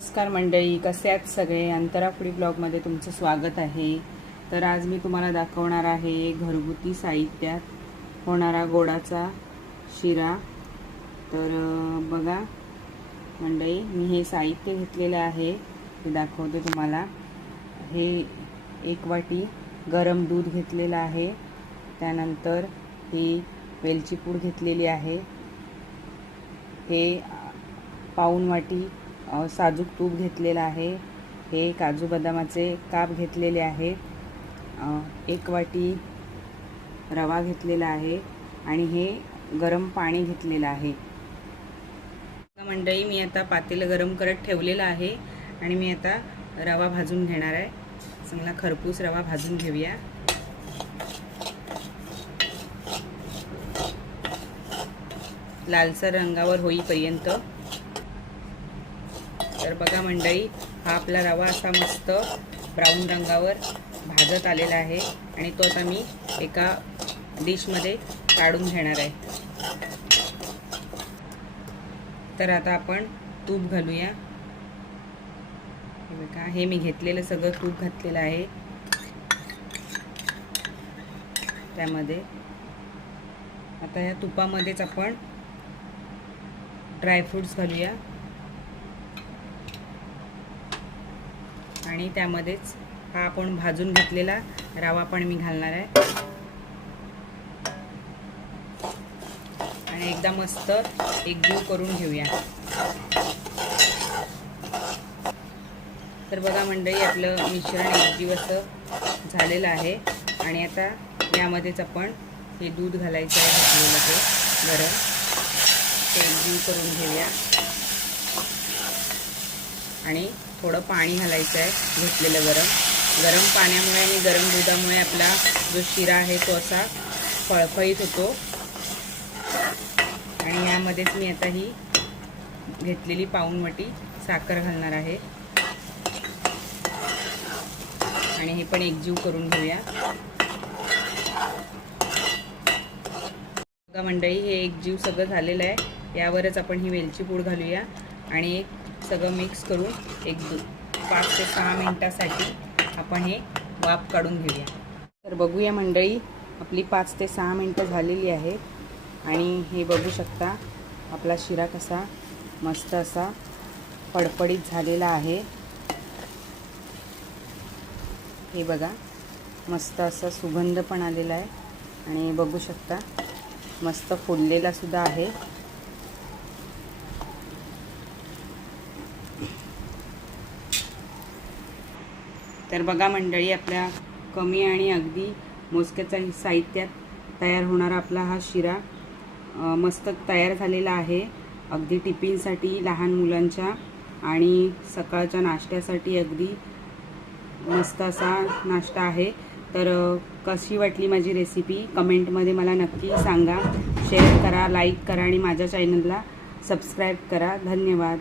नमस्कार मंडळी, कसे आहात सगळे? अंतरा फूडी ब्लॉगमध्ये तुमचं स्वागत आहे। तर आज मी तुम्हाला दाखवणार आहे घरगुती साहित्यात होणारा गोडाचा शिरा। तर बघा मंडळी, मी हे साहित्य घेतलेलं आहे ते दाखवते तुम्हाला। हे 1 वाटी गरम दूध घेतलेलं आहे, त्यानंतर ही वेलची पूड घेतलेली आहे, हे पाऊण वाटी साजूक तूप घेतलेलं आहे, हे काजू बदामाचे काप घेतलेले आहेत, 1 वाटी रवा घेतलेला आहे आणि हे गरम पाणी घेतलेलं आहे। मंडळी, मी आता पातेलं गरम करत ठेवलेलं आहे आणि मी आता रवा भाजून घेणार आहे। चांगला खरपूस रवा भाजून घेऊया। लालसर रंगावर होईपर्यंत। तर बघा मंडळी, हा आपला रवा असा मस्त ब्राऊन रंगावर भाजत आलेला आहे आणि तो आता मी एका डिशमध्ये काढून घेणार आहे। तर आता आपण तूप घालूया। हे बघा, हे मी घेतलेलं सगळं तूप घातलेलं आहे त्यामध्ये। आता या तुपामध्येच आपण ड्रायफ्रूट्स घालूया आणि त्यामध्येच हा आपण भाजून घेतलेला रवा पण मी घालणार आहे आणि एकदा मस्त एकजीव करून घेऊया। तर बघा मंडळी, आपलं मिश्रण एकजीव असं झालेलं आहे आणि आता यामध्येच आपण हे दूध घालायचं आहे घेतलेलं ते गरम, ते एकजीव करून घेऊया आणि थोडं पाणी घालायचं आहे घेतलेलं गरम पाण्यामुळे आणि गरम दुधामुळे आपला जो शिरा आहे तो असा फळफळीत होतो। आणि यामध्येच मी आता ही घेतलेली पाऊण वाटी साखर घालणार आहे आणि हे पण एकजीव करून घेऊया। बघा मंडळी, हे एकजीव सगळं झालेलं आहे। यावरच आपण ही वेलची पूड घालूया आणि सगळं मिक्स करून 5 ते 6 मिनिटासाठी आपण हे वाफ काढून घेऊया। तर बघूया मंडळी, आपली 5 ते 6 मिनिटं झालेली आहेत आणि हे बघू शकता आपला शिरा कसा मस्त असा फडफडीत झालेला आहे। हे बघा, मस्त असा सुगंध पण आलेला आहे आणि बघू शकता मस्त फुललेला सुद्धा आहे। तर बघा मंडळी, आपल्या कमी आणि अगदी मोजक्याच्या साहित्यात तयार होणारा आपला हा शिरा मस्त तयार झालेला आहे। अगदी टिफिनसाठी लहान मुलांच्या आणि सकाळच्या नाश्त्यासाठी अगदी मस्त असा नाश्ता आहे। तर कशी वाटली माझी रेसिपी कमेंटमध्ये मला नक्की सांगा। शेअर करा, लाईक करा आणि माझ्या चॅनलला सबस्क्राईब करा। धन्यवाद।